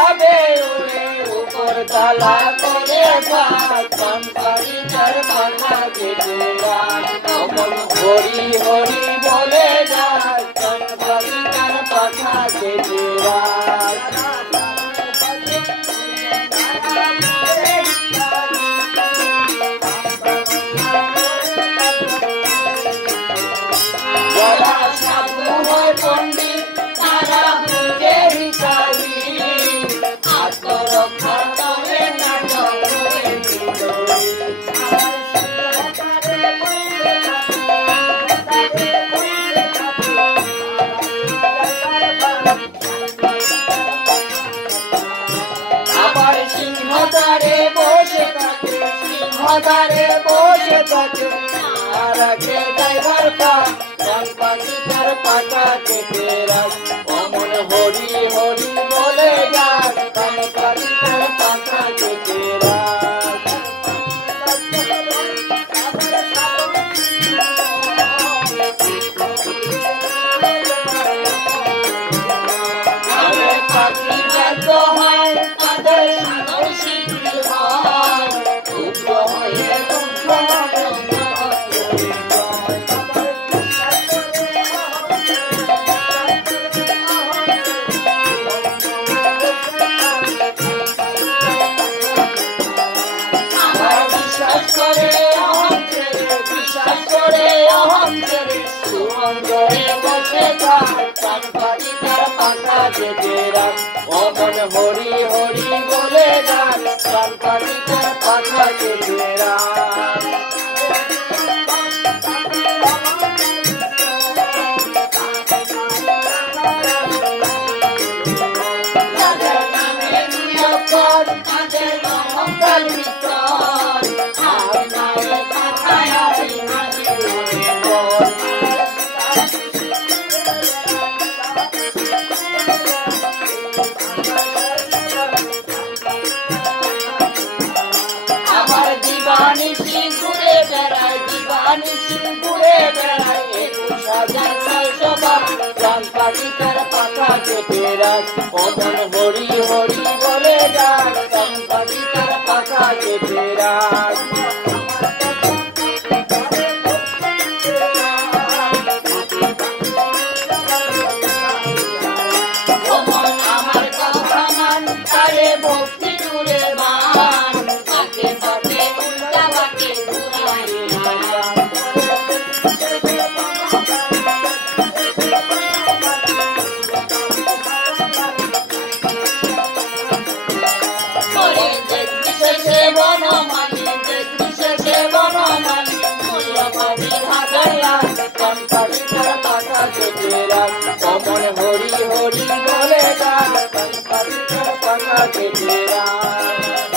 যাবে উড়ে উপর তালা করে যায় চম্পারি তার পাখা কেটে যায় অমন হরি হরি বলে যায় চম্পারি তার পাখা কেটে যায় যারা সাধু হয় পণ্ডিত তারা বুঝে হিসাবি আত্মরক্ষা করে না জগতে বিজয়ী আবার সিংহদ্বারে বসে থাকে সিংহদ্বারে বসে থাকে আর কে ড্রাইভার পা চম্পারি তার পাখা কেটে রাখ অমন হরি হরি বলে যায় চম্পারি তার পাখা কেটে রাখ পাখি ব্যর্থ হয় তাদের সাগর সিদ্ধি হয় রুদ্র হয়ে রুদ্র বিশ্বাস করে অহং ছেড়ে সুমঙ্গলে বসে যায় চম্পারি তার পাখা কেটে রাখ অমন হরি হরি বলে যায় চম্পারি তার পাখা কেটে রাখ তাদের নামে নিয়কর তাদের অহংকার মিত্র আবার দিবানি সিং ঘুরে বেড়ায় দিবানি সিং ঘুরে বেড়ায় 21,600 বার চম্পারি তার পাখা কেটে রাখ অমন হরি হরি বলে যায় চম্পারি তার পাখা কেটে রাখ আমার কথা মান তারে ভক্তি জুড়ে মান তাকে পথে উল্টা বাকে ঘুরাই শেষে বনমালী শেষে বনমালী মূল্যবাদী হাজাইয়া চম্পারি তার পাখা কেটে রাখ অমন হরি হরি বলে যায় চম্পারি তার পাখা কেটে রাখ